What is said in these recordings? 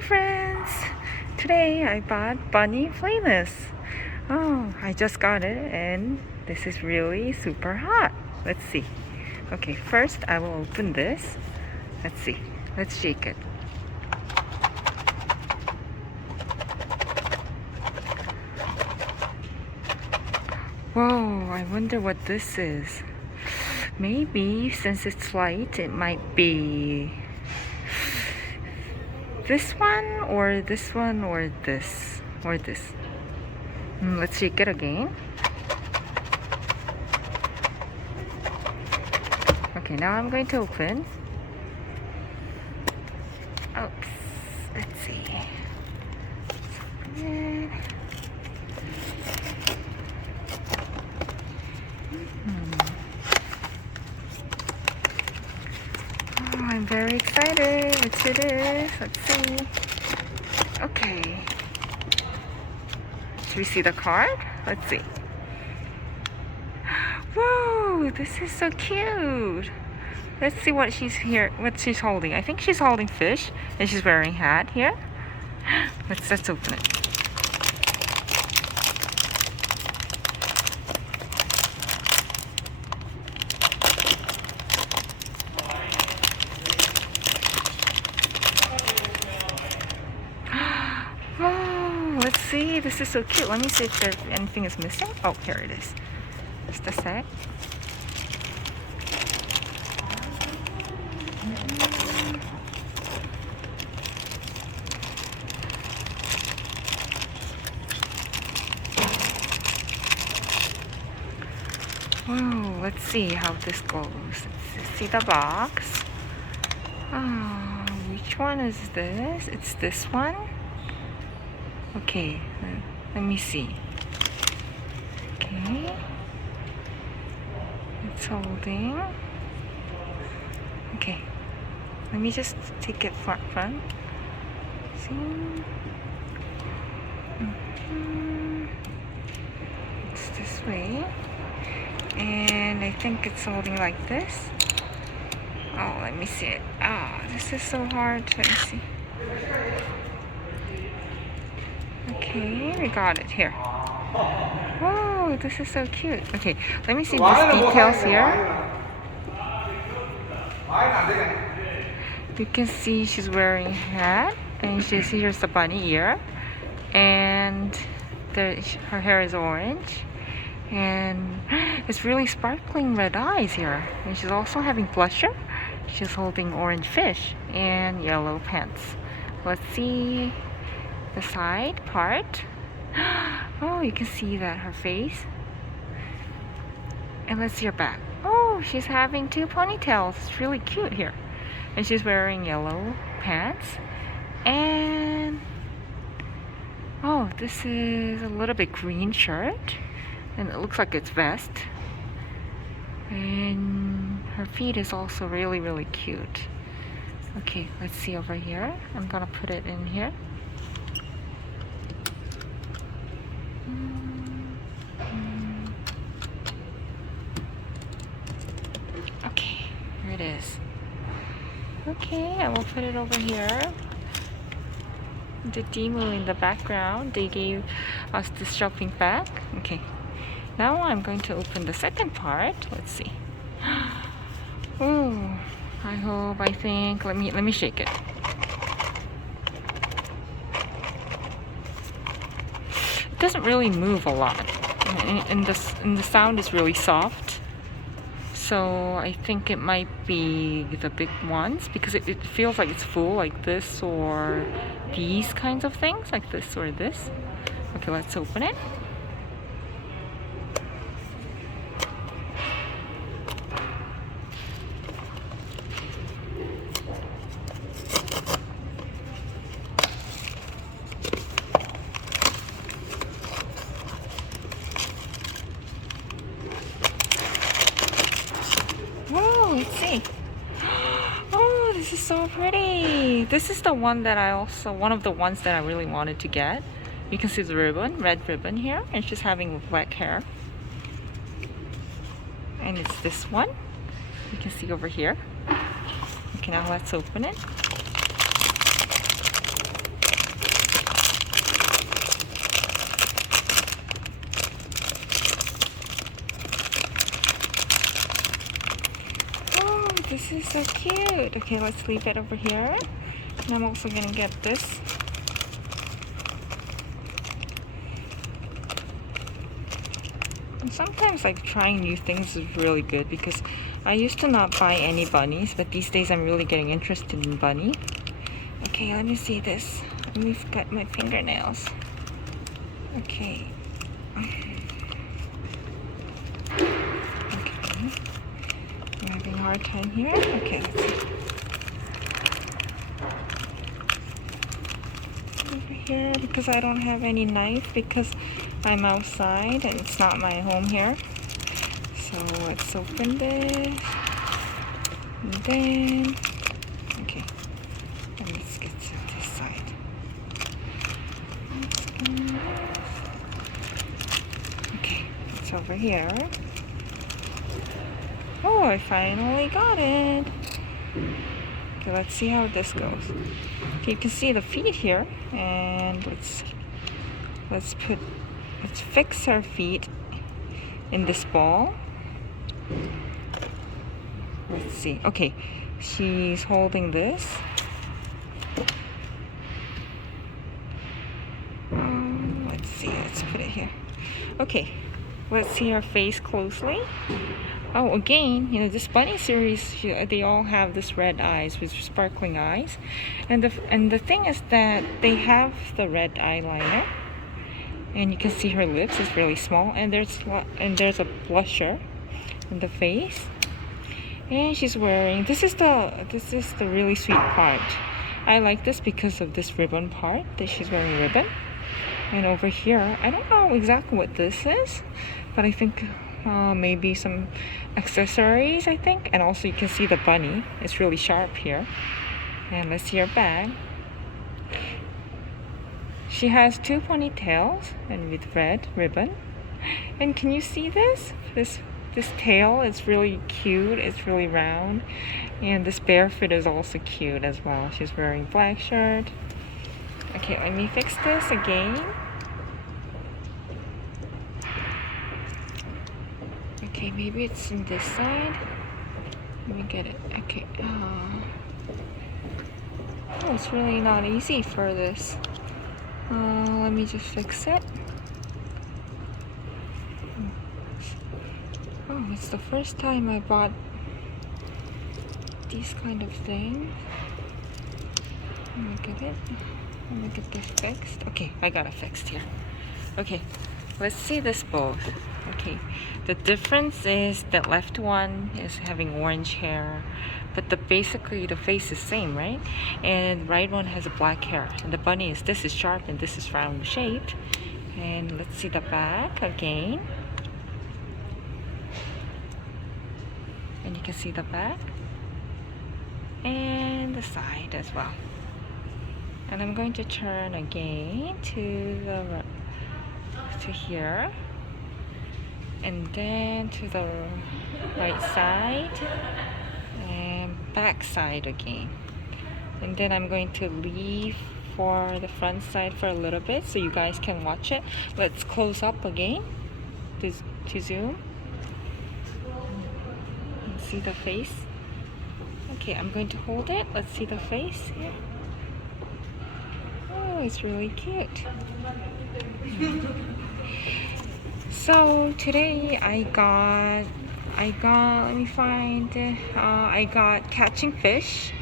Hi friends! Today I bought bunny playlist. Oh, I just got it and this is really super hot. Let's see. Okay, first I will open this. Let's see. Let's shake it. Whoa, I wonder what this is. Maybe since it's light, it might be this one or this one or this or this. Let's shake it again. Okay, now I'm going to open. Oops. Let's see. Oh, I'm very excited. What's it is? Let's see. Okay. Should we see the card? Let's see. Whoa, this is so cute. Let's see what she's holding. I think she's holding fish and she's wearing a hat here. Let's open it. Oh, let's see. This is so cute. Let me see if there's anything is missing. Oh, here it is. Just a sec. Whoa, let's see how this goes. Let's see the box. Oh, which one is this? It's this one. Okay, let me see. Okay, it's holding. Okay, let me just take it front. See? It's this way. And I think it's holding like this. Oh, let me see it. Oh, this is so hard. Let me see. Okay, we got it here. Whoa, this is so cute. Okay, let me see these details here. You can see she's wearing a hat, and here's the bunny ear, and her hair is orange, and it's really sparkling red eyes here. And she's also having blusher. She's holding orange fish and yellow pants. Let's see the side part. Oh, you can see that her face. And let's see her back. Oh, she's having two ponytails. It's really cute here. And she's wearing yellow pants. And oh, this is a little bit green shirt. And it looks like it's vest. And her feet is also really cute. Okay, let's see over here. I'm gonna put it in here. Okay, here it is. Okay, I will put it over here. The demo in the background, they gave us this shopping bag. Okay, now I'm going to open the second part. Let's see. Oh, I think, let me shake it. It doesn't really move a lot, and the sound is really soft. So I think it might be the big ones because it feels like it's full, like this or these kinds of things, like this or this. Okay, let's open it. Whoa, let's see. Oh, this is so pretty. This is the one that one of the ones that I really wanted to get. You can see the ribbon, red ribbon here, and she's having black hair. And it's this one. You can see over here. Okay, now let's open it. this is so cute. Okay, let's leave it over here. And I'm also gonna get this. And sometimes like trying new things is really good because I used to not buy any bunnies, but these days I'm really getting interested in bunny. Okay, let me see this. Let me cut my fingernails. Okay. I'm having a hard time here. Okay, let's see. Over here, because I don't have any knife because I'm outside and it's not my home here. So let's open this. And then, okay. And let's get to this side. Okay, it's over here. Oh, I finally got it. Okay, let's see how this goes. Okay, you can see the feet here, and let's fix her feet in this ball. Let's see. Okay, she's holding this. Let's see. Let's put it here. Okay, let's see her face closely. Oh, again, this bunny series, they all have this red eyes with sparkling eyes, and the thing is that they have the red eyeliner, and you can see her lips is really small, and there's a blusher in the face, and she's wearing this is the really sweet part. I like this because of this ribbon part that she's wearing ribbon, and over here I don't know exactly what this is, but I think. Maybe some accessories, I think, and also you can see the bunny. It's really sharp here. And let's see her bag. She has 2 ponytails and with red ribbon. And can you see this? This tail is really cute. It's really round, and this barefoot is also cute as well. She's wearing black shirt. Okay, let me fix this again. Okay, maybe it's in this side. Let me get it. Okay. Oh, it's really not easy for this. Let me just fix it. Oh, it's the first time I bought these kind of things. Let me get it. Let me get this fixed. Okay, I got it fixed here. Okay, let's see this both. Okay, the difference is the left one is having orange hair, but basically the face is same, right? And right one has a black hair, and the bunny this is sharp and this is round shaped. And let's see the back again, and you can see the back and the side as well. And I'm going to turn again to here, and then to the right side and back side again. And then I'm going to leave for the front side for a little bit so you guys can watch it. Let's close up again to zoom and see the face. Okay, I'm going to hold it. Let's see the face here. Oh, it's really cute. So today I got let me find I got catching fish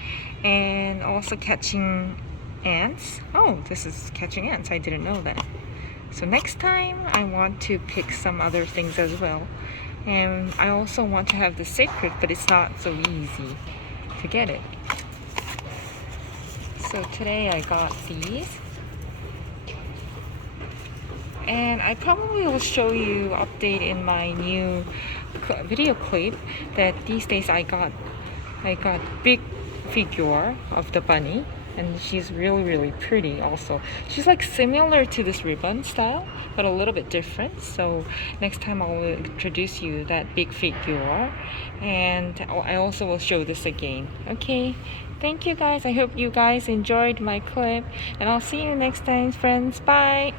and also catching ants. Oh, this is catching ants. I didn't know that. So next time I want to pick some other things as well. And I also want to have the secret, but it's not so easy to get it. So today I got these. And I probably will show you update in my new video clip that these days I got big figure of the bunny, and she's really pretty also. She's like similar to this ribbon style, but a little bit different. So next time I will introduce you that big figure, and I also will show this again. Okay, thank you guys. I hope you guys enjoyed my clip, and I'll see you next time, friends. Bye.